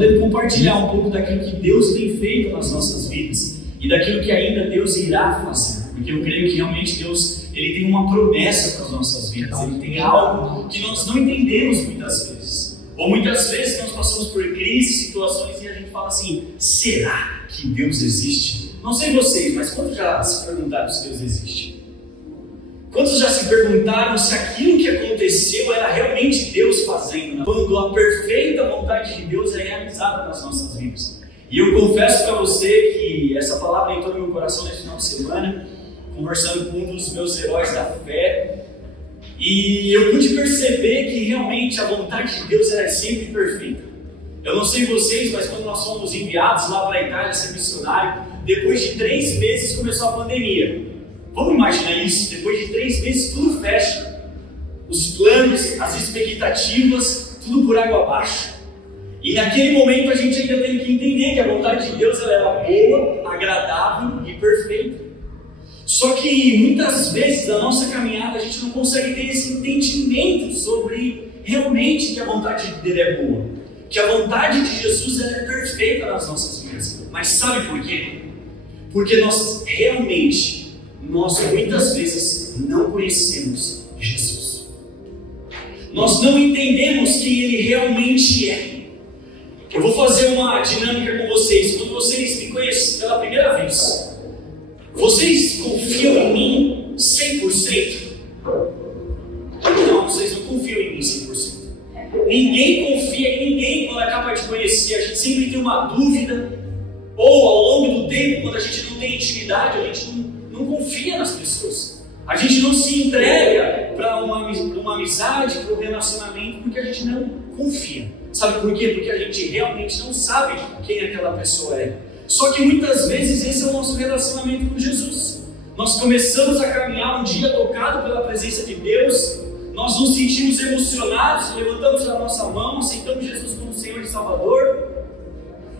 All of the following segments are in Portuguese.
podendo compartilhar um pouco daquilo que Deus tem feito nas nossas vidas e daquilo que ainda Deus irá fazer. Porque eu creio que realmente Deus, Ele tem uma promessa para as nossas vidas. Ele tem algo que nós não entendemos muitas vezes. Ou muitas vezes nós passamos por crises, situações e a gente fala assim: será que Deus existe? Não sei vocês, mas quantos já se perguntaram se Deus existe? Quantos já se perguntaram se aquilo que aconteceu era realmente Deus fazendo? Quando a perfeita vontade de Deus é realizada nas nossas vidas. E eu confesso para você que essa palavra entrou no meu coração nesse final de semana, conversando com um dos meus heróis da fé, e eu pude perceber que realmente a vontade de Deus era sempre perfeita. Eu não sei vocês, mas quando nós fomos enviados lá para a Itália ser missionário, depois de 3 meses começou a pandemia. Vamos imaginar isso? Depois de 3 meses tudo fecha, os planos, as expectativas, tudo por água abaixo. E naquele momento a gente ainda tem que entender que a vontade de Deus ela era boa, agradável e perfeita. Só que muitas vezes na nossa caminhada a gente não consegue ter esse entendimento sobre realmente que a vontade dele é boa, que a vontade de Jesus ela é perfeita nas nossas vidas. Mas sabe por quê? Porque nós muitas vezes não conhecemos Jesus. Nós não entendemos quem Ele realmente é. Eu vou fazer uma dinâmica com vocês. Quando vocês me conhecem pela primeira vez, vocês confiam em mim 100%? Não, vocês não confiam em mim 100%. Ninguém confia em ninguém quando acaba de conhecer. A gente sempre tem uma dúvida. Ou ao longo do tempo, quando a gente não tem intimidade, a gente não confia nas pessoas. A gente não se entrega para uma amizade, para um relacionamento, porque a gente não confia. Sabe por quê? Porque a gente realmente não sabe quem aquela pessoa é. Só que muitas vezes esse é o nosso relacionamento com Jesus. Nós começamos a caminhar um dia tocado pela presença de Deus, nós nos sentimos emocionados, levantamos a nossa mão, aceitamos Jesus como Senhor e Salvador,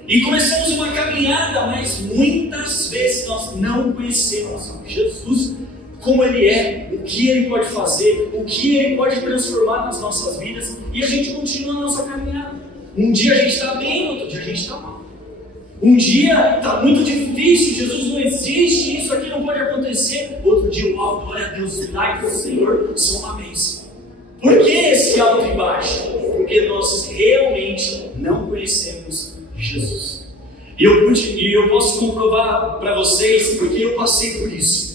e começamos uma caminhada, mas muitas vezes nós não conhecemos Jesus como Ele é, o que Ele pode fazer, o que Ele pode transformar nas nossas vidas, e a gente continua a nossa caminhada. Um dia a gente está bem, outro dia a gente está mal. Um dia está muito difícil, Jesus não existe, isso aqui não pode acontecer. Outro dia, uau, glória a Deus, milagre do Senhor, são uma bênção. Por que esse alto e baixo? Porque nós realmente não conhecemos Jesus. E eu posso comprovar para vocês, porque eu passei por isso.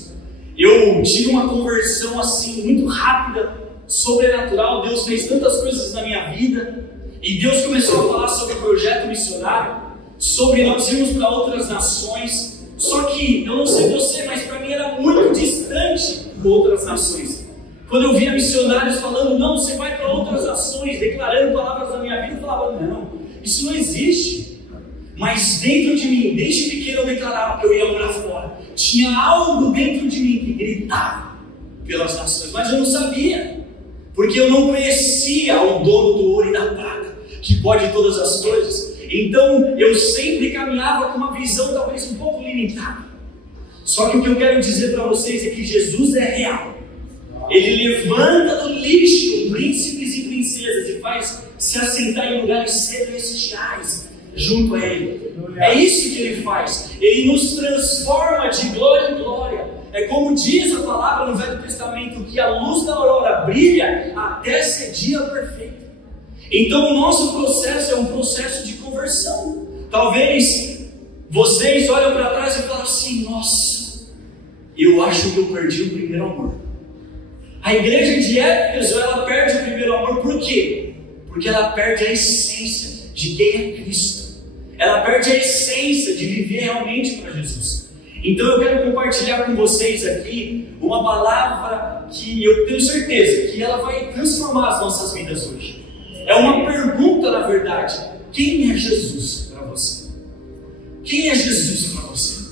Eu tive uma conversão assim, muito rápida, sobrenatural. Deus fez tantas coisas na minha vida. E Deus começou a falar sobre o projeto missionário, sobre nós irmos para outras nações. Só que, eu não sei você, mas para mim era muito distante outras nações. Quando eu via missionários falando, não, você vai para outras nações, declarando palavras da minha vida, eu falava, não, isso não existe. Mas dentro de mim, desde pequeno eu declarava que eu ia morar fora. Tinha algo dentro de mim que gritava pelas nações, mas eu não sabia, porque eu não conhecia o dono do ouro e da prata, que pode todas as coisas. Então eu sempre caminhava com uma visão talvez um pouco limitada. Só que o que eu quero dizer para vocês é que Jesus é real. Ele levanta do lixo príncipes e princesas e faz se assentar em lugares celestiais junto a Ele. É isso que Ele faz. Ele nos transforma de glória em glória. É como diz a palavra no Velho Testamento, que a luz da aurora brilha até ser dia perfeito. Então o nosso processo é um processo de conversão. Talvez vocês olham para trás e falam assim, nossa, eu acho que eu perdi o primeiro amor. A igreja de Éfeso, ela perde o primeiro amor, por quê? Porque ela perde a essência de quem é Cristo. Ela perde a essência de viver realmente para Jesus. Então eu quero compartilhar com vocês aqui uma palavra que eu tenho certeza que ela vai transformar as nossas vidas hoje. É uma pergunta, na verdade. Quem é Jesus para você? Quem é Jesus para você?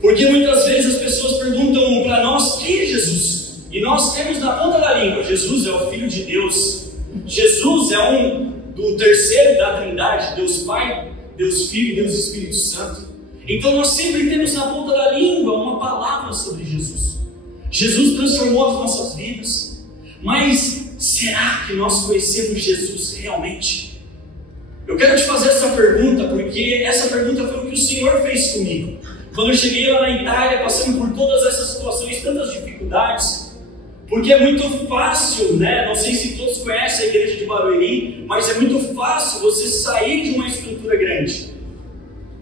Porque muitas vezes as pessoas perguntam para nós, quem é Jesus? E nós temos na ponta da língua, Jesus é o Filho de Deus. Jesus é do terceiro da Trindade, Deus Pai, Deus Filho e Deus Espírito Santo. Então nós sempre temos na ponta da língua uma palavra sobre Jesus. Jesus transformou as nossas vidas. Mas será que nós conhecemos Jesus realmente? Eu quero te fazer essa pergunta, porque essa pergunta foi o que o Senhor fez comigo. Quando eu cheguei lá na Itália, passando por todas essas situações, tantas dificuldades, porque é muito fácil, né? Não sei se todos conhecem a igreja de Barueri, mas é muito fácil você sair de uma estrutura grande.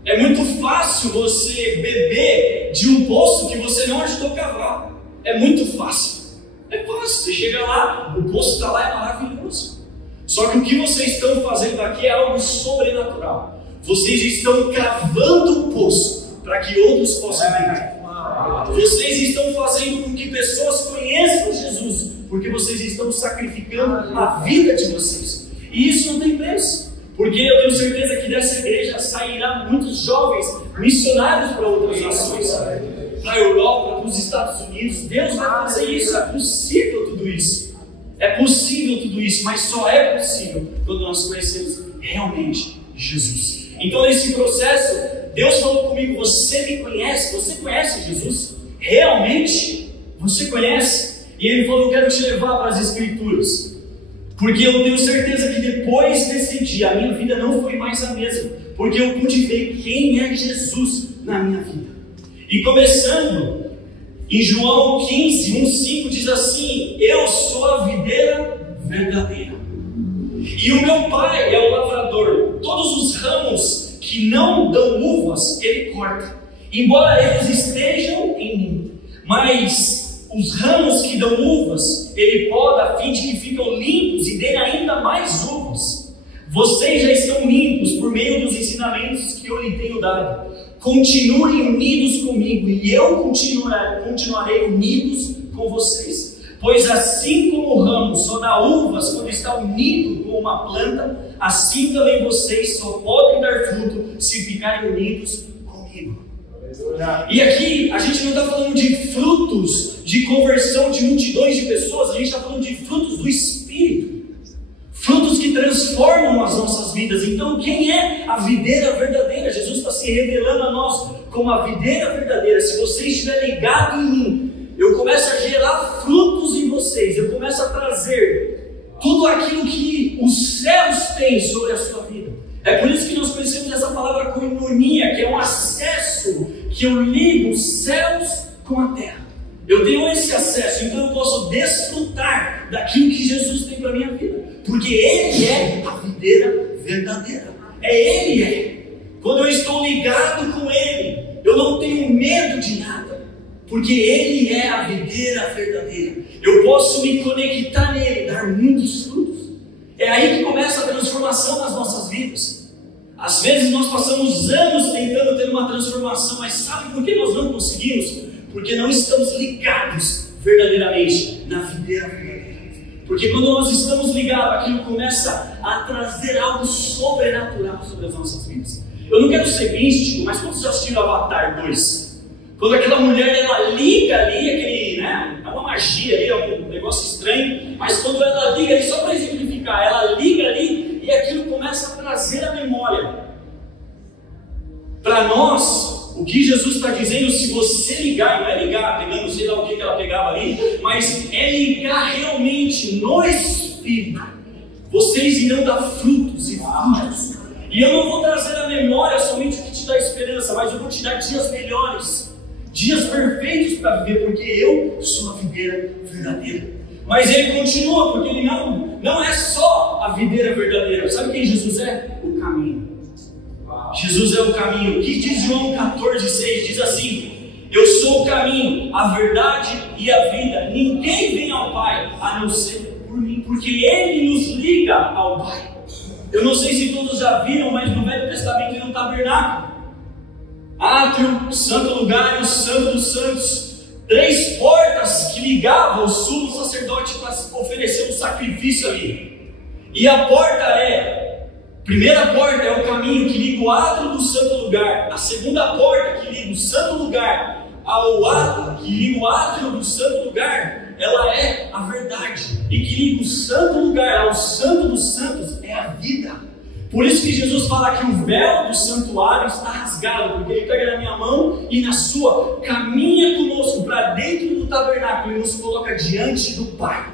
É muito fácil você beber de um poço que você não ajudou a cavar. É muito fácil. É fácil. Você chega lá, o poço está lá, é maravilhoso. Só que o que vocês estão fazendo aqui é algo sobrenatural. Vocês estão cavando o poço para que outros possam vir. Vocês estão fazendo com que pessoas conheçam Jesus, porque vocês estão sacrificando a vida de vocês. E isso não tem preço. Porque eu tenho certeza que dessa igreja sairá muitos jovens missionários para outras nações, para a Europa, para os Estados Unidos. Deus vai fazer isso, é possível tudo isso. É possível tudo isso, mas só é possível quando nós conhecemos realmente Jesus. Então nesse processo, Deus falou comigo: você me conhece? Você conhece Jesus? Realmente? Você conhece? E Ele falou: eu quero te levar para as Escrituras. Porque eu tenho certeza que depois desse dia a minha vida não foi mais a mesma, porque eu pude ver quem é Jesus na minha vida. E começando em João 15, 1,5 diz assim: eu sou a videira verdadeira, e o meu pai é o lavrador. Todos os ramos que não dão uvas ele corta, embora eles estejam em mim, mas os ramos que dão uvas, ele poda a fim de que ficam limpos e deem ainda mais uvas. Vocês já estão limpos por meio dos ensinamentos que eu lhe tenho dado. Continuem unidos comigo e eu continuarei unidos com vocês. Pois assim como o ramo só dá uvas quando está unido com uma planta, assim também vocês só podem dar fruto se ficarem unidos comigo. E aqui a gente não está falando de frutos de conversão de multidões de pessoas, a gente está falando de frutos do Espírito, frutos que transformam as nossas vidas. Então quem é a videira verdadeira? Jesus está se revelando a nós como a videira verdadeira. Se você estiver ligado em mim, eu começo a gerar frutos em vocês, eu começo a trazer tudo aquilo que os céus têm sobre a sua vida. É por isso que nós conhecemos essa palavra koinonia, que é um acesso que eu ligo os céus com a terra. Eu tenho esse acesso, então eu posso desfrutar daquilo que Jesus tem para a minha vida, porque Ele é a videira verdadeira. Ele é. Quando eu estou ligado com Ele, eu não tenho medo de nada, porque Ele é a videira verdadeira. Eu posso me conectar nele, dar muitos frutos. É aí que começa a transformação nas nossas vidas. Às vezes nós passamos anos tentando ter uma transformação, mas sabe por que nós não conseguimos? Porque não estamos ligados verdadeiramente na videira verdadeira. Porque quando nós estamos ligados, aquilo começa a trazer algo sobrenatural sobre as nossas vidas. Eu não quero ser místico, mas quando você assistiu Avatar 2, quando aquela mulher ela liga ali, aquele, né, é uma magia ali, é um negócio estranho, mas quando ela liga ali, só para exemplificar, ela liga ali e aquilo começa a trazer a memória. Para nós, o que Jesus está dizendo, se você ligar, não é ligar pegando sei lá o que ela pegava ali, mas é ligar realmente no Espírito, vocês irão dar frutos e frutos. E eu não vou trazer à memória somente o que te dá esperança, mas eu vou te dar dias melhores, dias perfeitos para viver, porque eu sou a videira verdadeira. Mas ele continua, porque ele não é só a videira verdadeira. Sabe quem Jesus é? O caminho. Jesus é o caminho. O que diz João 14,6? Diz assim: eu sou o caminho, a verdade e a vida. Ninguém vem ao Pai a não ser por mim, porque Ele nos liga ao Pai. Eu não sei se todos já viram, mas no Velho Testamento tem um tabernáculo, átrio, santo lugar e o santo dos santos. 3 portas que ligavam o sumo sacerdote para oferecer um sacrifício ali. E a primeira porta é o caminho que liga o átrio do santo lugar. A segunda porta que liga o santo lugar ao átrio, que liga o átrio do santo lugar, ela é a verdade. E que liga o santo lugar ao santo dos santos é a vida. Por isso que Jesus fala que o véu do santuário está rasgado, porque Ele pega na minha mão e na sua, caminha conosco para dentro do tabernáculo e nos coloca diante do Pai.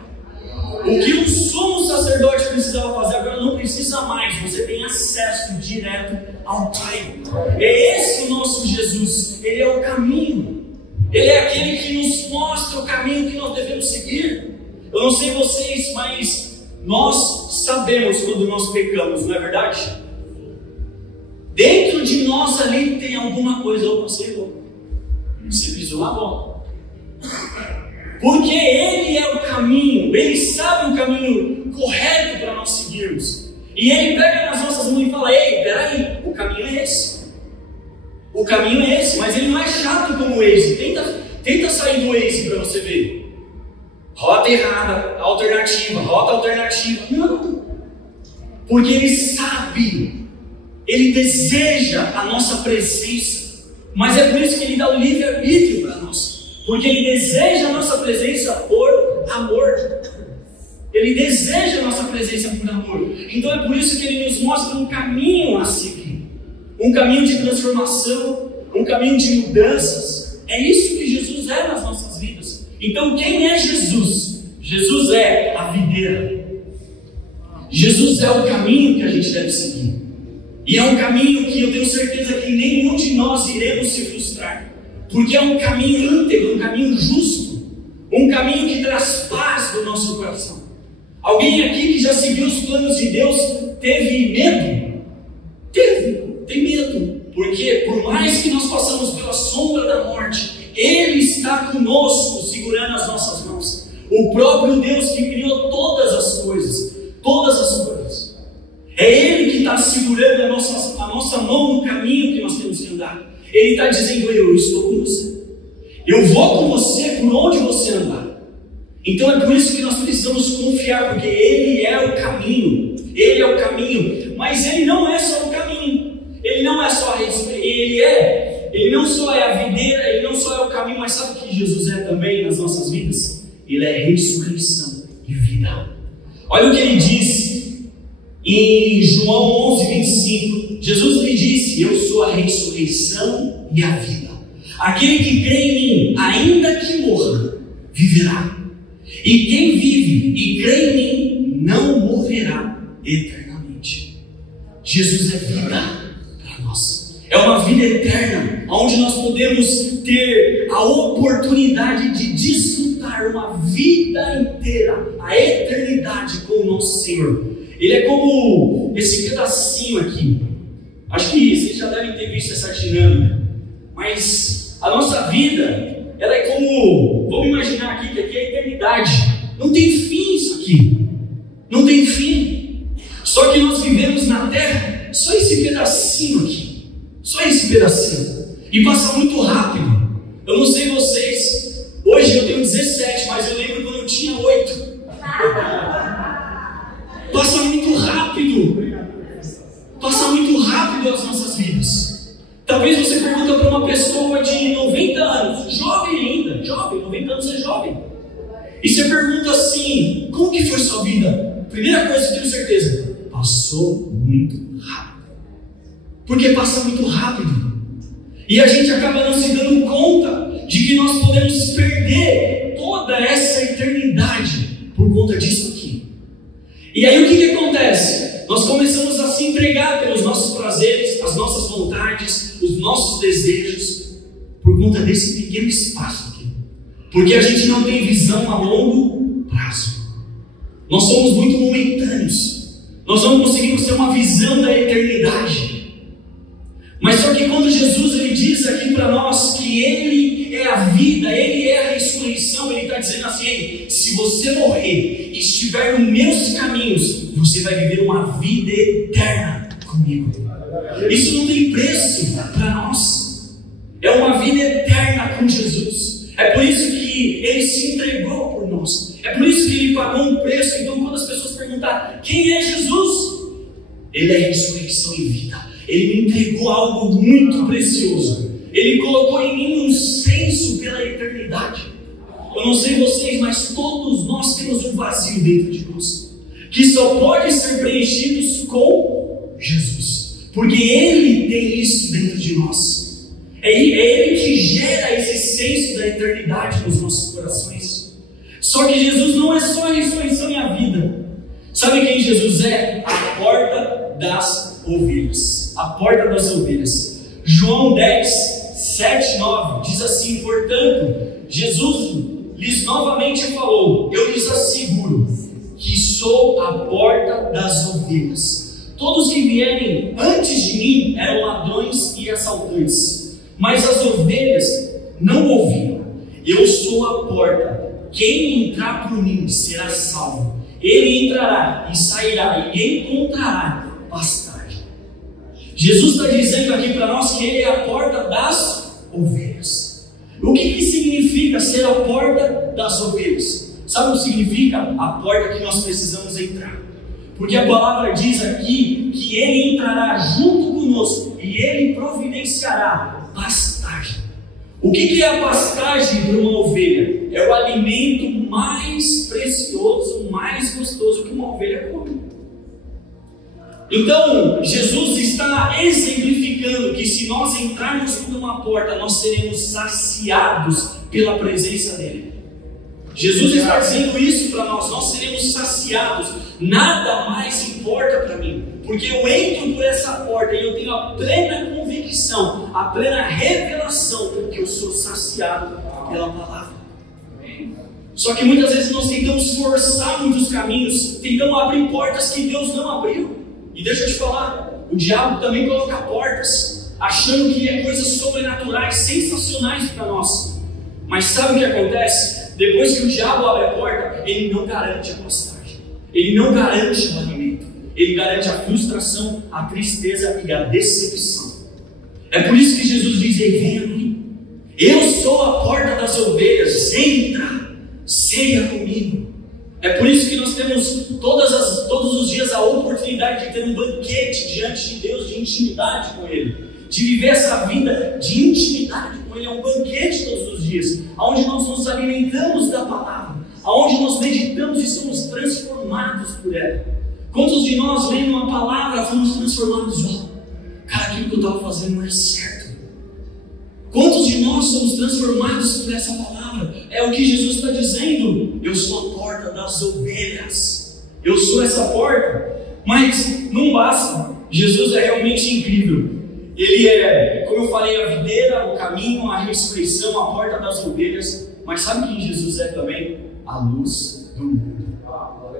O que o sumo sacerdote precisava fazer, agora não precisa mais. Você tem acesso direto ao Pai. É esse o nosso Jesus. Ele é o caminho. Ele é aquele que nos mostra o caminho que nós devemos seguir. Eu não sei vocês, mas nós sabemos quando nós pecamos, não é verdade? Dentro de nós ali tem alguma coisa. Você errou. Você pisou na bola. Porque Ele é o caminho, Ele sabe o caminho correto para nós seguirmos. E Ele pega nas nossas mãos e fala: ei, peraí, o caminho é esse. O caminho é esse, mas Ele não é chato como o Waze. Tenta sair do Waze para você ver. Rota errada, alternativa, rota alternativa. Não. Porque Ele sabe, Ele deseja a nossa presença. Mas é por isso que Ele dá o livre-arbítrio para nós. Porque Ele deseja a nossa presença por amor. Ele deseja a nossa presença por amor. Então é por isso que Ele nos mostra um caminho a seguir. Um caminho de transformação, um caminho de mudanças. É isso que Jesus é nas nossas vidas. Então quem é Jesus? Jesus é a videira. Jesus é o caminho que a gente deve seguir. E é um caminho que eu tenho certeza que nenhum de nós iremos se frustrar. Porque é um caminho íntegro, um caminho justo, um caminho que traz paz no nosso coração. Alguém aqui que já seguiu os planos de Deus teve medo? Tem medo. Porque por mais que nós passamos pela sombra da morte, Ele está conosco, segurando as nossas mãos. O próprio Deus que criou todas as coisas. É Ele que está segurando a nossa mão no caminho que nós temos que andar. Ele está dizendo: eu estou com você. Eu vou com você por onde você andar. Então é por isso que nós precisamos confiar, porque Ele é o caminho. Ele é o caminho. Mas Ele não é só o caminho. Ele não é só a respeito. Ele não só é a videira, Ele não só é o caminho, mas sabe o que Jesus é também nas nossas vidas? Ele é ressurreição e vida. Olha o que Ele diz em João 11:25. Jesus lhe disse: eu sou a ressurreição e a vida. Aquele que crê em mim, ainda que morra, viverá. E quem vive e crê em mim, não morrerá eternamente. Jesus é vida para nós. É uma vida eterna, onde nós podemos ter a oportunidade de desfrutar uma vida inteira, a eternidade com o nosso Senhor. Ele é como esse pedacinho aqui. Acho que vocês já devem ter visto essa dinâmica. Mas a nossa vida, ela é como... Vamos imaginar aqui que aqui é a eternidade. Não tem fim isso aqui. Não tem fim. Só que nós vivemos na Terra só esse pedacinho aqui. Só esse pedacinho. E passa muito rápido. Eu não sei vocês. Hoje eu tenho 17, mas eu lembro quando eu tinha 8. Passa muito rápido. Passa muito rápido as nossas vidas. Talvez você pergunta para uma pessoa de 90 anos, jovem ainda, jovem, 90 anos é jovem. E você pergunta assim: como que foi sua vida? Primeira coisa que eu tenho certeza: passou muito rápido. Porque passa muito rápido. E a gente acaba não se dando conta de que nós podemos perder toda essa eternidade por conta disso aqui. E aí o que acontece? Nós começamos a se entregar pelos nossos prazeres, as nossas vontades, os nossos desejos, por conta desse pequeno espaço aqui. Porque a gente não tem visão a longo prazo. Nós somos muito momentâneos. Nós não conseguimos ter uma visão da eternidade. Mas só que quando Jesus ele diz aqui para nós que Ele é a vida, Ele é a ressurreição, Ele está dizendo assim: se você morrer e estiver nos meus caminhos, você vai viver uma vida eterna comigo. Isso não tem preço para nós. É uma vida eterna com Jesus. É por isso que Ele se entregou por nós. É por isso que Ele pagou um preço. Então quando as pessoas perguntarem: quem é Jesus? Ele é ressurreição e vida. Ele me entregou algo muito precioso. Ele colocou em mim um senso pela eternidade. Eu não sei vocês, mas todos nós temos um vazio dentro de nós, que só pode ser preenchido com Jesus. Porque Ele tem isso dentro de nós. É Ele que gera esse senso da eternidade nos nossos corações. Só que Jesus não é só a ressurreição e a vida. Sabe quem Jesus é? A porta das ovelhas. A porta das ovelhas. João 10, 7, 9 diz assim: portanto, Jesus lhes novamente falou: eu lhes asseguro que sou a porta das ovelhas. Todos que vierem antes de mim eram ladrões e assaltantes, mas as ovelhas não ouviram. Eu sou a porta. Quem entrar por mim será salvo. Ele entrará e sairá e encontrará pastagem. Jesus está dizendo aqui para nós que Ele é a porta das ovelhas. O que significa ser a porta das ovelhas? Sabe o que significa? A porta que nós precisamos entrar. Porque a palavra diz aqui que Ele entrará junto conosco e Ele providenciará pastagem. O que é a pastagem para uma ovelha? É o alimento mais precioso, mais gostoso que uma ovelha come. Então, Jesus está exemplificando que se nós entrarmos por uma porta, nós seremos saciados pela presença dEle. Jesus está dizendo isso para nós: nós seremos saciados, nada mais importa para mim, porque eu entro por essa porta e eu tenho a plena convicção, a plena revelação que eu sou saciado pela palavra. Só que muitas vezes nós tentamos forçar muitos caminhos, tentamos abrir portas que Deus não abriu. E deixa eu te falar, o diabo também coloca portas, achando que é coisas sobrenaturais, sensacionais para nós. Mas sabe o que acontece? Depois que o diabo abre a porta, ele não garante a pastagem, ele não garante o alimento, ele garante a frustração, a tristeza e a decepção. É por isso que Jesus diz: vem a mim, eu sou a porta das ovelhas, entra, ceia comigo. É por isso que nós temos todos os dias a oportunidade de ter um banquete diante de Deus, de intimidade com Ele, de viver essa vida de intimidade com Ele. É um banquete todos os dias, onde nós nos alimentamos da palavra, onde nós meditamos e somos transformados por ela. Quantos de nós, lendo uma palavra, fomos transformados? Cara, aquilo que eu estava fazendo não é certo. Quantos de nós somos transformados por essa palavra? É o que Jesus está dizendo: eu sou a porta das ovelhas, eu sou essa porta. Mas não basta, Jesus é realmente incrível. Ele é, como eu falei, a videira, o caminho, a ressurreição, a porta das ovelhas. Mas sabe quem Jesus é também? A luz do mundo.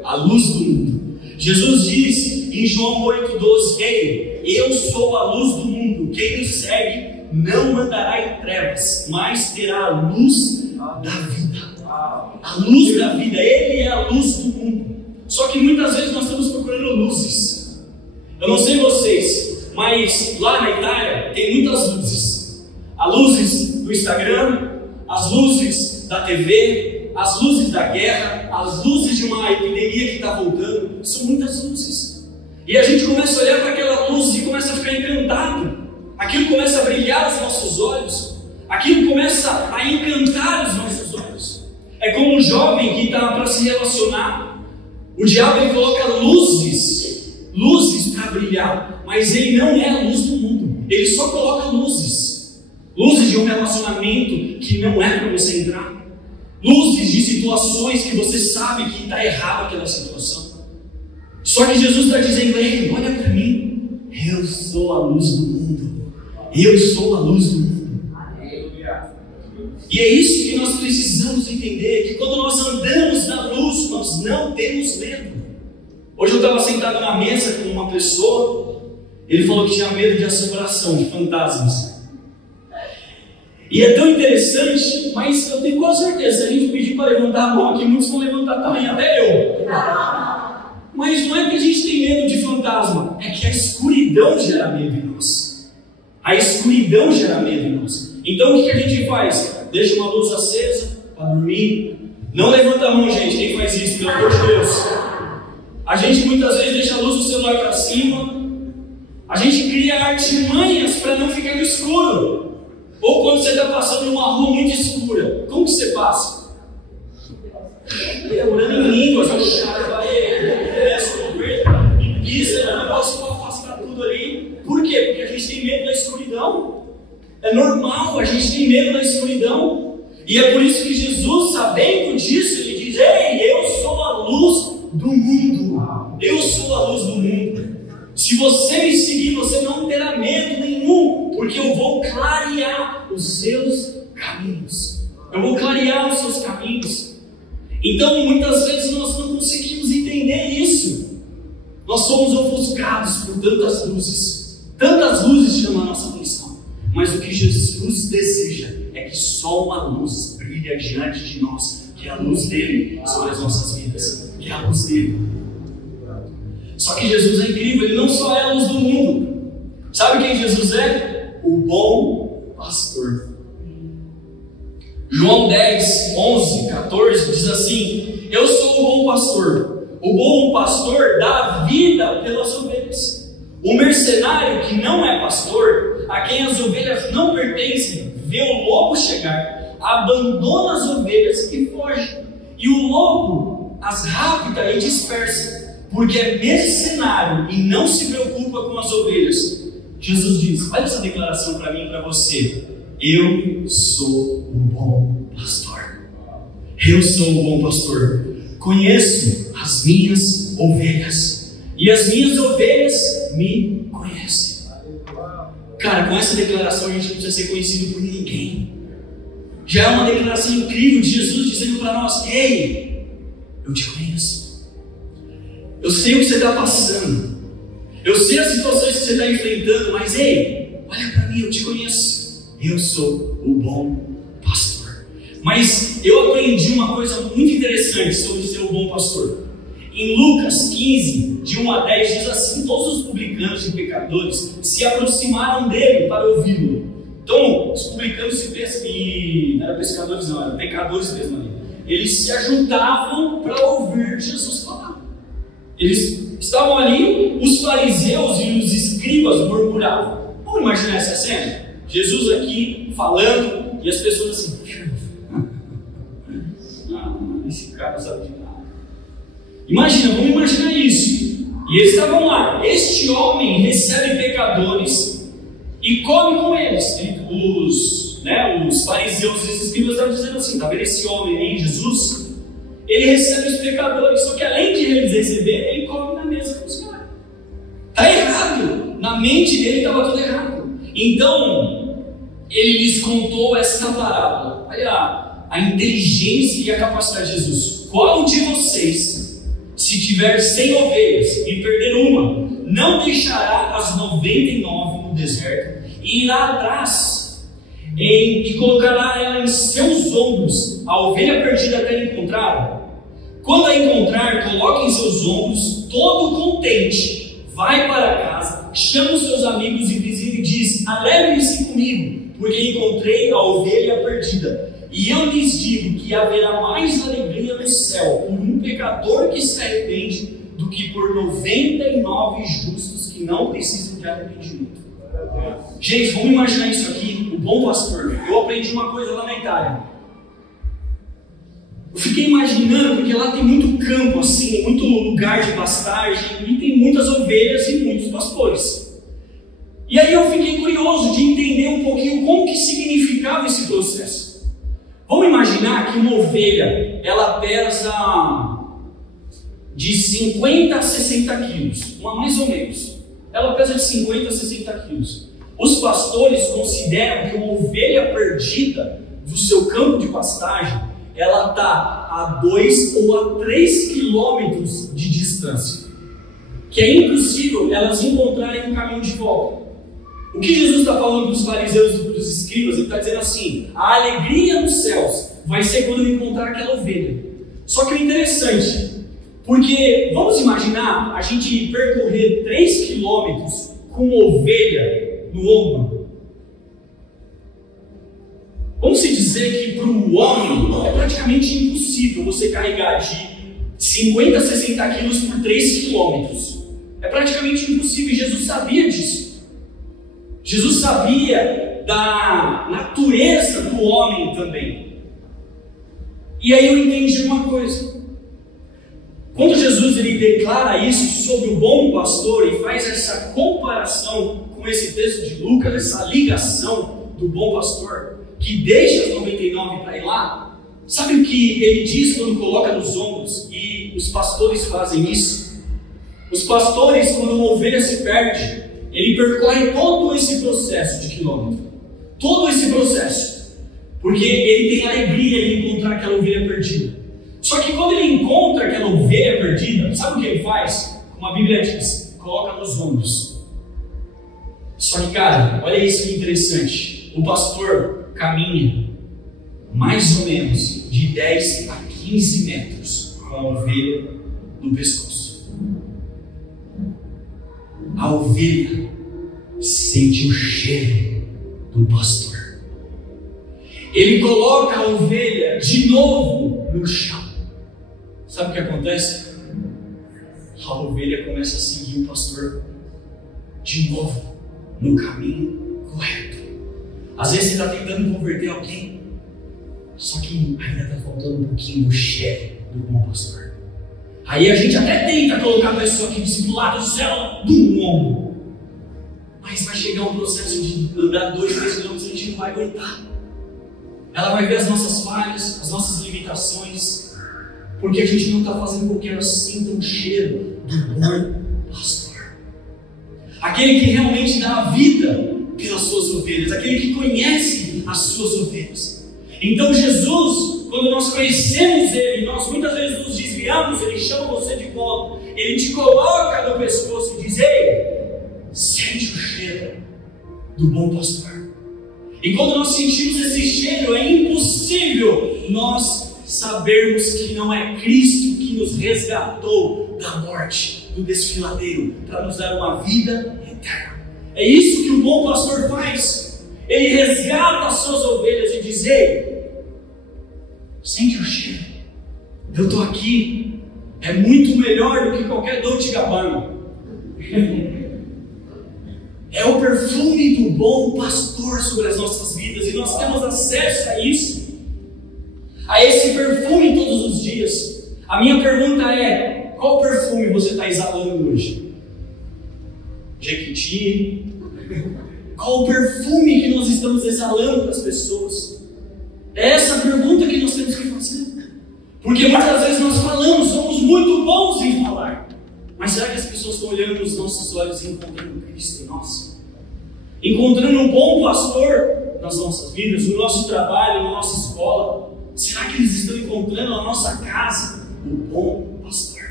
A luz do mundo. Jesus diz em João 8,12: ei, eu sou a luz do mundo, quem me segue não andará em trevas, mas terá a luz da vida. A luz da vida, Ele é a luz do mundo. Só que muitas vezes nós estamos procurando luzes. Eu não sei vocês, mas lá na Itália tem muitas luzes. As luzes do Instagram, as luzes da TV, as luzes da guerra, as luzes de uma epidemia que está voltando. São muitas luzes. E a gente começa a olhar para aquela luz e começa a ficar encantado. Aquilo começa a brilhar os nossos olhos, aquilo começa a encantar os nossos olhos. É como um jovem que está para se relacionar. O diabo ele coloca luzes para brilhar, mas ele não é a luz do mundo. Ele só coloca luzes de um relacionamento que não é para você entrar, luzes de situações que você sabe que está errado aquela situação. Só que Jesus está dizendo: ei, olha para mim, eu sou a luz do mundo. Eu sou a luz do mundo. E é isso que nós precisamos entender, que quando nós andamos na luz, nós não temos medo. Hoje eu estava sentado na mesa com uma pessoa, ele falou que tinha medo de assombração, de fantasmas. E é tão interessante, mas eu tenho quase certeza, se a gente pedir para levantar a mão aqui, muitos vão levantar também, até eu. Mas não é que a gente tem medo de fantasma, é que a escuridão gera medo em nós. A escuridão gera medo em nós. Então o que a gente faz? Deixa uma luz acesa para dormir. Não levanta a mão, gente, quem faz isso, pelo amor de Deus. A gente muitas vezes deixa a luz do celular para cima. A gente cria artimanhas para não ficar no escuro. Ou quando você está passando numa rua muito escura, como que você passa? Orando em línguas, e pisa no negócio para afastar tudo ali. Por quê? Porque a gente tem medo da escuridão. É normal, a gente tem medo da escuridão. E é por isso que Jesus, sabendo disso, ele diz: Ei, eu sou a luz do mundo. Eu sou a luz do mundo. Se você me seguir, você não terá medo nenhum, porque eu vou clarear os seus caminhos. Eu vou clarear os seus caminhos. Então, muitas vezes nós não conseguimos entender isso. Nós somos ofuscados por tantas luzes. Tantas luzes chamam a nossa atenção. Mas o que Jesus deseja é que só uma luz brilhe diante de nós, que é a luz dele sobre as nossas vidas, que é a luz dele. Só que Jesus é incrível, ele não só é a luz do mundo. Sabe quem Jesus é? O bom pastor. João 10, 11, 14 diz assim: eu sou o bom pastor. O bom pastor dá a vida pelas ovelhas. O mercenário que não é pastor, a quem as ovelhas não pertencem, vê o lobo chegar, abandona as ovelhas e foge. E o lobo as rapta e dispersa, porque é mercenário e não se preocupa com as ovelhas. Jesus diz: olha essa declaração para mim e para você. Eu sou o bom pastor. Eu sou o bom pastor. Conheço as minhas ovelhas, e as minhas ovelhas me conhecem. Cara, com essa declaração a gente não precisa ser conhecido por ninguém. Já é uma declaração incrível de Jesus dizendo para nós: ei, eu te conheço. Eu sei o que você está passando. Eu sei as situações que você está enfrentando, mas ei, olha para mim, eu te conheço. Eu sou o bom pastor. Mas eu aprendi uma coisa muito interessante sobre ser o bom pastor. Em Lucas 15, de 1 a 10, diz assim: todos os publicanos e pecadores se aproximaram dele para ouvi-lo. Então, os publicanos não eram pescadores não, eram pecadores mesmo ali. Eles se ajuntavam para ouvir Jesus falar. Eles estavam ali, os fariseus e os escribas murmuravam. Vamos imaginar essa cena? Jesus aqui falando e as pessoas assim: esse cara não sabe de nada. Imagina, vamos imaginar isso. E eles estavam lá: este homem recebe pecadores e come com eles. Os fariseus e os escribas estavam dizendo assim: tá vendo esse homem aí, Jesus? Ele recebe os pecadores, só que além de eles receber, ele come na mesa com os caras. Está errado. Na mente dele estava tudo errado. Então, ele lhes contou esta parábola. Olha a inteligência e a capacidade de Jesus. Qual de vocês, se tiver 100 ovelhas e perder uma, não deixará as 99 no deserto e irá atrás e colocará ela em seus ombros, a ovelha perdida até encontrá-la? Quando a encontrar, coloca em seus ombros, todo contente, vai para casa, chama os seus amigos e vizinhos e diz: alegrem-se comigo, porque encontrei a ovelha perdida. E eu lhes digo que haverá mais alegria no céu por um pecador que se arrepende do que por 99 justos que não precisam de arrependimento. Gente, vamos imaginar isso aqui. O bom pastor. Eu aprendi uma coisa lá na Itália. Eu fiquei imaginando, porque lá tem muito campo assim, muito lugar de pastagem, e tem muitas ovelhas e muitos pastores. E aí eu fiquei curioso de entender um pouquinho como que significava esse processo. Vamos imaginar que uma ovelha, ela pesa de 50 a 60 quilos, mais ou menos. Ela pesa de 50 a 60 quilos. Os pastores consideram que uma ovelha perdida do seu campo de pastagem, ela está a 2 ou a 3 quilômetros de distância, que é impossível elas encontrarem um caminho de volta. O que Jesus está falando para os fariseus e para os escribas? Ele está dizendo assim: a alegria nos céus vai ser quando eu encontrar aquela ovelha. Só que é interessante, porque vamos imaginar a gente percorrer 3 quilômetros com uma ovelha no ombro. Vamos dizer que para o homem é praticamente impossível você carregar de 50 a 60 quilos por 3 quilômetros. É praticamente impossível, e Jesus sabia disso. Jesus sabia da natureza do homem também. E aí eu entendi uma coisa. Quando Jesus ele declara isso sobre o bom pastor e faz essa comparação com esse texto de Lucas, essa ligação do bom pastor, que deixa as 99 para ir lá, Sabe o que ele diz quando coloca nos ombros? E os pastores fazem isso. Os pastores, quando uma ovelha se perde, ele percorre todo esse processo de quilômetro. Todo esse processo. Porque ele tem alegria em encontrar aquela ovelha perdida. Só que quando ele encontra aquela ovelha perdida, sabe o que ele faz? Como a Bíblia diz, coloca nos ombros. Só que, cara, olha isso que interessante. O pastor caminha mais ou menos de 10 a 15 metros com a ovelha no pescoço. A ovelha sente o cheiro do pastor. Ele coloca a ovelha de novo no chão. Sabe o que acontece? A ovelha começa a seguir o pastor de novo no caminho correto. Às vezes você está tentando converter alguém, só que ainda está faltando um pouquinho do cheiro do bom pastor. Aí a gente até tenta colocar a pessoa aqui discipulado do céu do ombro, mas vai chegar um processo de andar 2, 3 quilômetros e a gente não vai aguentar. Ela vai ver as nossas falhas, as nossas limitações, porque a gente não está fazendo com que ela sinta o cheiro do bom pastor. Aquele que realmente dá a vida pelas suas ovelhas, aquele que conhece as suas ovelhas. Então Jesus, quando nós conhecemos Ele, nós muitas vezes nos desviamos, Ele chama você de volta, Ele te coloca no pescoço e diz: ei, sente o cheiro do bom pastor. E quando nós sentimos esse cheiro, é impossível nós sabermos que não é Cristo que nos resgatou da morte, do desfiladeiro, para nos dar uma vida eterna. É isso que o bom pastor faz. Ele resgata as suas ovelhas e diz: ei, sente o cheiro, eu estou aqui, é muito melhor do que qualquer Dolce & Gabbana. É o perfume do bom pastor sobre as nossas vidas, e nós temos acesso a isso, a esse perfume todos os dias. A minha pergunta é: qual perfume você está exalando hoje? Jequiti? Qual o perfume que nós estamos exalando para as pessoas? É essa a pergunta que nós temos que fazer. Porque muitas vezes nós falamos, somos muito bons em falar, mas será que as pessoas estão olhando nos nossos olhos e encontrando Cristo em nós? Encontrando um bom pastor nas nossas vidas, no nosso trabalho, na nossa escola? Será que eles estão encontrando na nossa casa o bom pastor?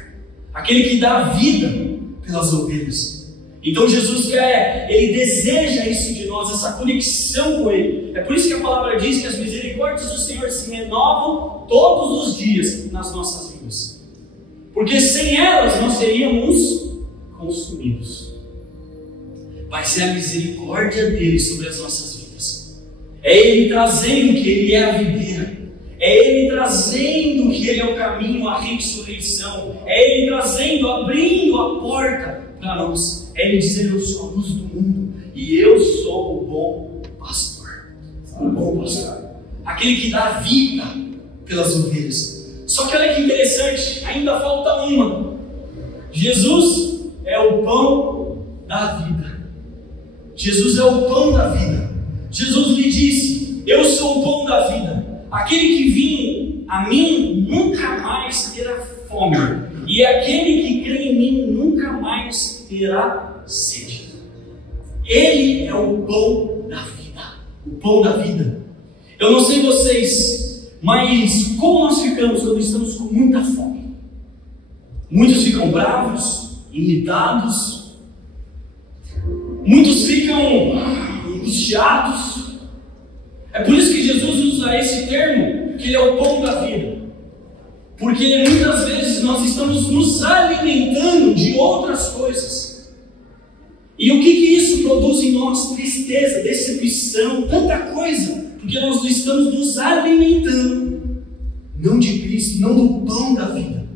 Aquele que dá vida pelas ovelhas. Então Jesus quer, Ele deseja isso de nós, essa conexão com Ele. É por isso que a palavra diz que as misericórdias do Senhor se renovam todos os dias nas nossas vidas. Porque sem elas nós seríamos consumidos. Vai ser a misericórdia dele sobre as nossas vidas. É Ele trazendo que Ele é a videira. É Ele trazendo que Ele é o caminho, a ressurreição. É Ele trazendo, abrindo a porta para nós. É Ele dizendo: eu sou a luz do mundo e eu sou o bom pastor. O bom pastor, aquele que dá vida pelas ovelhas. Só que olha que interessante, ainda falta uma. Jesus é o pão da vida. Jesus é o pão da vida. Jesus lhe disse: eu sou o pão da vida. Aquele que vir a mim nunca mais terá fome, e aquele que crê em mim nunca mais terá sede. Ele é o pão da vida. O pão da vida. Eu não sei vocês, mas como nós ficamos quando estamos com muita fome? Muitos ficam bravos, irritados, muitos ficam angustiados. É por isso que Jesus usa esse termo, que Ele é o pão da vida. Porque muitas vezes nós estamos nos alimentando de outras coisas. E o que isso produz em nós? Tristeza, decepção, tanta coisa. Porque nós não estamos nos alimentando, não de Cristo, não do pão da vida.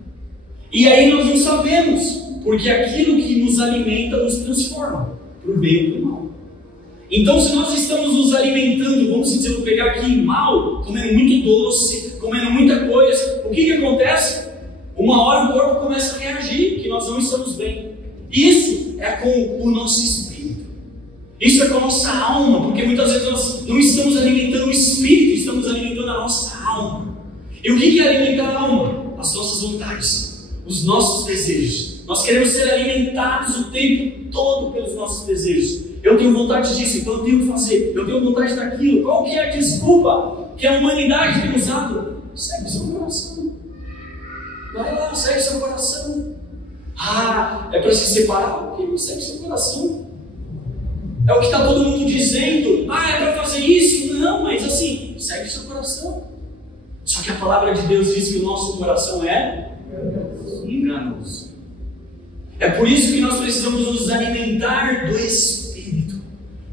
E aí nós não sabemos, porque aquilo que nos alimenta nos transforma para o bem ou para o mal. Então, se nós estamos nos alimentando, vamos dizer, vou pegar aqui mal, comendo muito doce, comendo muita coisa, o que acontece? Uma hora o corpo começa a reagir, que nós não estamos bem. Isso é com o nosso espírito. Isso é com a nossa alma, porque muitas vezes nós não estamos alimentando o espírito, estamos alimentando a nossa alma. E o que é alimentar a alma? As nossas vontades, os nossos desejos. Nós queremos ser alimentados o tempo todo pelos nossos desejos. Eu tenho vontade disso, então eu tenho que fazer. Eu tenho vontade daquilo. Qual que é a desculpa que a humanidade tem usado? Segue seu coração. Vai lá, segue seu coração. Ah, é para se separar? Ok, segue seu coração. É o que está todo mundo dizendo. Ah, é para fazer isso? Não, mas assim, segue seu coração. Só que a palavra de Deus diz que o nosso coração é enganoso. É por isso que nós precisamos nos alimentar do Espírito.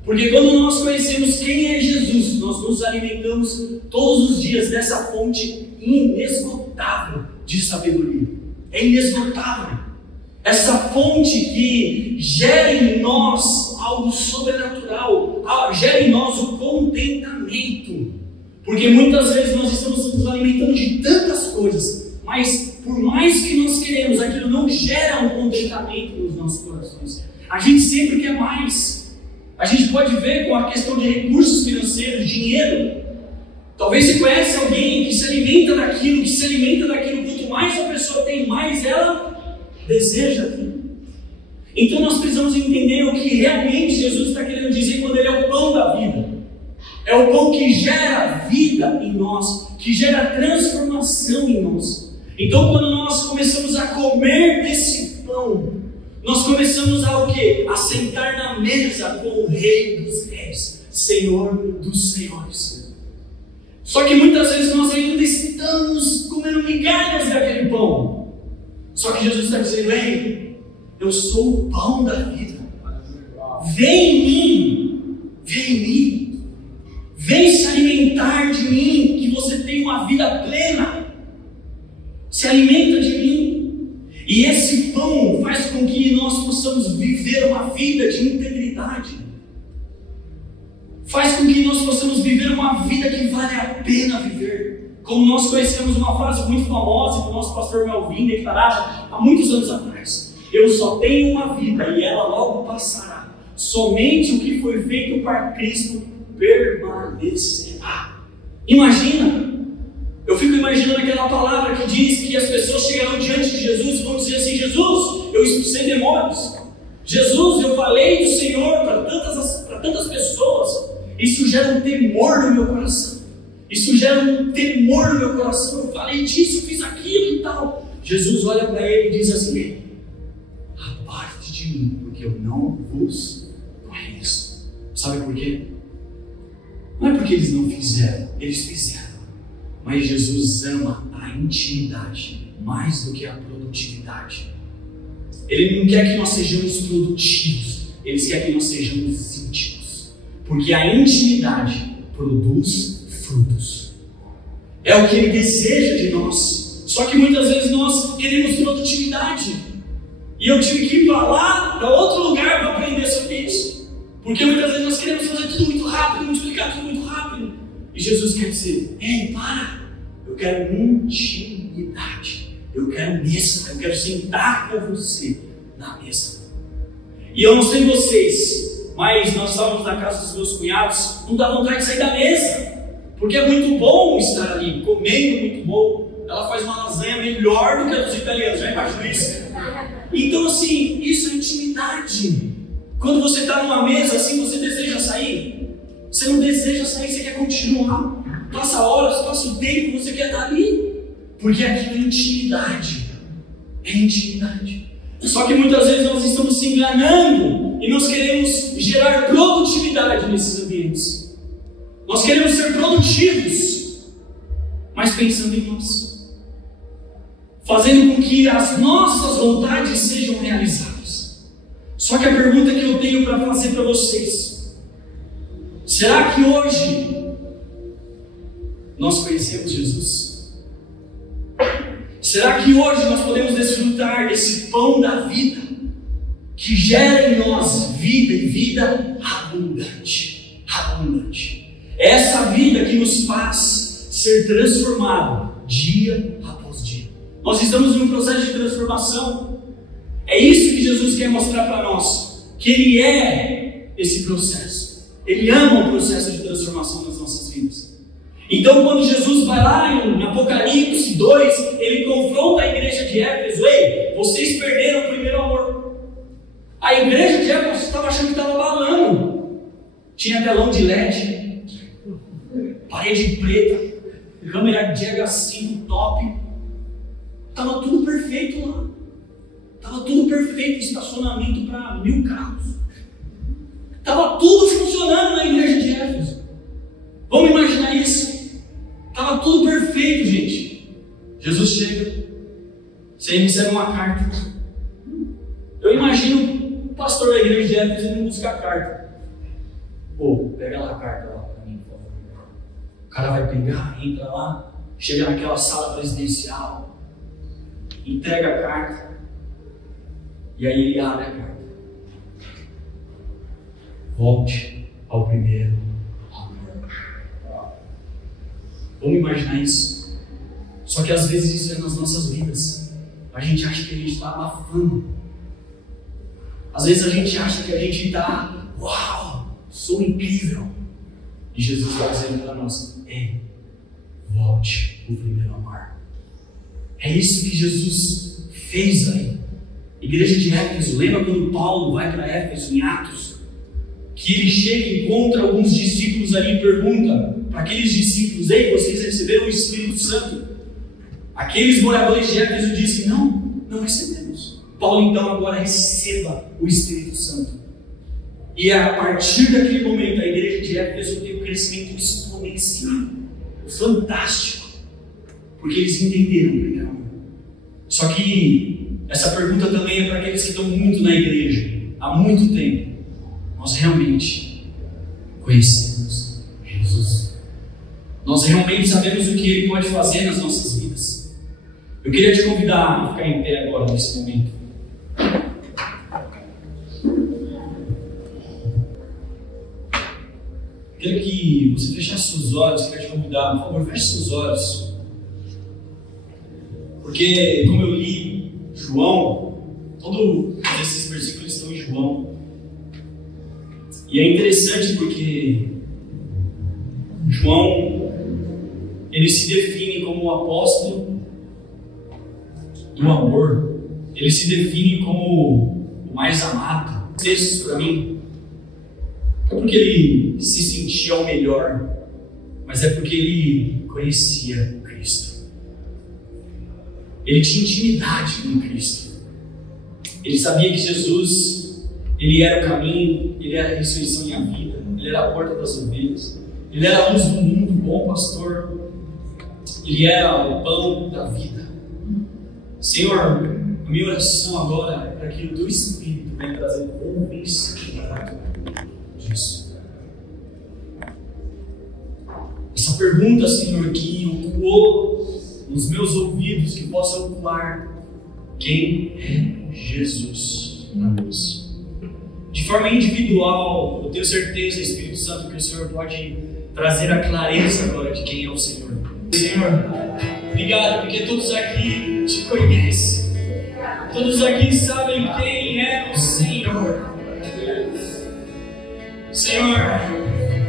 Porque quando nós conhecemos quem é Jesus, nós nos alimentamos todos os dias dessa fonte inesgotável de sabedoria. É inesgotável. Essa fonte que gera em nós algo sobrenatural, gera em nós o contentamento. Porque muitas vezes nós estamos nos alimentando de tantas coisas, mas por mais que nós queremos, aquilo não gera um contentamento nos nossos corações. A gente sempre quer mais. A gente pode ver com a questão de recursos financeiros, dinheiro. Talvez você conhece alguém que se alimenta daquilo, quanto mais a pessoa tem, mais ela deseja aquilo. Então nós precisamos entender o que realmente Jesus está querendo dizer quando Ele é o pão da vida. É o pão que gera vida em nós, que gera transformação em nós. Então quando nós começamos a comer desse pão, nós começamos a o quê? A sentar na mesa com o Rei dos Reis, Senhor dos Senhores. Só que muitas vezes nós ainda estamos comendo migalhas daquele pão. Só que Jesus está dizendo: ei, eu sou o pão da vida. Vem em mim, vem em mim, vem se alimentar de mim, que você tem uma vida plena. Se alimenta de mim. E esse pão faz com que nós possamos viver uma vida de integridade. Faz com que nós possamos viver uma vida que vale a pena viver. Como nós conhecemos uma frase muito famosa que o nosso pastor Melvin declarava há muitos anos atrás: eu só tenho uma vida e ela logo passará. Somente o que foi feito para Cristo permanecerá. Imagina! Eu fico imaginando aquela palavra que diz que as pessoas chegarão diante de Jesus e vão dizer assim: Jesus, eu expulsei demônios. Jesus, eu falei do Senhor para tantas pessoas. Isso gera um temor no meu coração. Isso gera um temor no meu coração. Eu falei disso, eu fiz aquilo e tal. Jesus olha para ele e diz assim: aparte de mim, porque eu não vos conheço. Sabe por quê? Não é porque eles não fizeram, eles fizeram. Mas Jesus ama a intimidade mais do que a produtividade. Ele não quer que nós sejamos produtivos, Ele quer que nós sejamos íntimos. Porque a intimidade produz frutos. É o que Ele deseja de nós. Só que muitas vezes nós queremos produtividade. E eu tive que ir para lá, para outro lugar, para aprender sobre isso. Porque muitas vezes nós queremos fazer tudo muito rápido, multiplicar tudo muito rápido. E Jesus quer dizer: ei, para! Eu quero intimidade. Eu quero mesa. Eu quero sentar com você na mesa. E eu não sei vocês, mas nós estávamos na casa dos meus cunhados. Não dá vontade de sair da mesa, porque é muito bom estar ali, comendo muito bom. Ela faz uma lasanha melhor do que a dos italianos, já imagino isso. Então assim, isso é intimidade. Quando você está numa mesa assim, você deseja sair? Você não deseja sair, você quer continuar. Passa horas, passa o tempo, você quer estar ali. Porque aquilo é intimidade. É intimidade. Só que muitas vezes nós estamos se enganando e nós queremos gerar produtividade nesses ambientes. Nós queremos ser produtivos, mas pensando em nós, fazendo com que as nossas vontades sejam realizadas. Só que a pergunta que eu tenho para fazer para vocês: será que hoje nós conhecemos Jesus? Será que hoje nós podemos desfrutar desse pão da vida que gera em nós vida e vida abundante? Abundante. É essa vida que nos faz ser transformado dia após dia. Nós estamos em um processo de transformação. É isso que Jesus quer mostrar para nós, que Ele é esse processo. Ele ama o processo de transformação nas nossas vidas. Então, quando Jesus vai lá em Apocalipse 2, ele confronta a igreja de Éfeso: ei, vocês perderam o primeiro amor. A igreja de Éfeso estava achando que estava balando. Tinha telão de LED, parede preta, câmera de H5 top. Estava tudo perfeito lá. Estava tudo perfeito, estacionamento para 1000 carros. Estava tudo funcionando na igreja de Éfeso. Vamos imaginar isso? Estava tudo perfeito, gente. Jesus chega, você recebe uma carta. Eu imagino o pastor da igreja de Éfeso indo buscar a carta. Pô, pega lá a carta lá para mim, por favor. O cara vai pegar, entra lá, chega naquela sala presidencial, entrega a carta, e aí ele abre a carta. Volte ao primeiro amor. Vamos imaginar isso. Só que às vezes isso é nas nossas vidas. A gente acha que a gente está abafando. Às vezes a gente acha que a gente está, uau, sou incrível. E Jesus está dizendo para nós: ei, volte ao primeiro amor. É isso que Jesus fez aí. Igreja de Éfeso, lembra quando Paulo vai para Éfeso em Atos? Que ele chega e encontra alguns discípulos ali e pergunta para aqueles discípulos: ei, vocês receberam o Espírito Santo? Aqueles moradores de Éfeso dizem: não recebemos. Paulo então agora receba o Espírito Santo. E a partir daquele momento a igreja de Éfeso tem um crescimento exponencial, fantástico, porque eles entenderam o primeiro amor. Só que essa pergunta também é para aqueles que estão muito na igreja há muito tempo. Nós realmente conhecemos Jesus? Nós realmente sabemos o que Ele pode fazer nas nossas vidas? Eu queria te convidar a ficar em pé agora nesse momento. Eu queria que você fechasse seus olhos. Eu queria te convidar, por favor, feche seus olhos. Porque, como eu li João, todos esses versículos estão em João. E é interessante porque João, ele se define como o apóstolo do amor. Ele se define como o mais amado. Textos para mim, não é porque ele se sentia o melhor, mas é porque ele conhecia Cristo. Ele tinha intimidade com Cristo. Ele sabia que Jesus, Ele era o caminho, Ele era a ressurreição e a vida, Ele era a porta das ovelhas, Ele era a luz do mundo, o bom pastor, Ele era o pão da vida. Senhor, a minha oração agora é para que o Teu Espírito venha trazer convencimento disso. Essa pergunta, Senhor, que ocupou nos meus ouvidos, que possa ocupar: quem é Jesus na luz? De forma individual, eu tenho certeza, Espírito Santo, que o Senhor pode trazer a clareza agora de quem é o Senhor. Senhor, obrigado, porque todos aqui te conhecem. Todos aqui sabem quem é o Senhor. Senhor,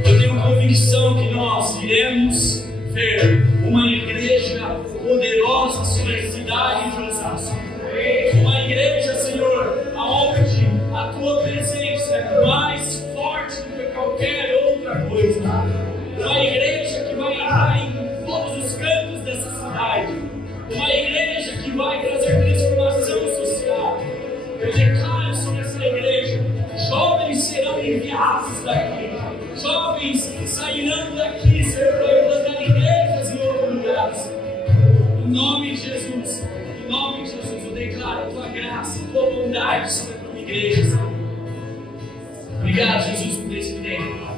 eu tenho convicção que nós iremos ver uma igreja poderosa sobre a cidade de Osasco. Uma igreja, Senhor, aonde a Tua presença é mais forte do que qualquer outra coisa. Uma igreja que vai entrar em todos os cantos dessa cidade. Uma igreja que vai trazer transformação social. Eu declaro sobre essa igreja: jovens serão enviados daqui. Jovens sairão daqui, Senhor, para implantar igrejas em outros lugares. Em nome de Jesus, eu declaro a Tua graça, a Tua bondade sobre a Tua igreja. Obrigado, Jesus, por esse tempo.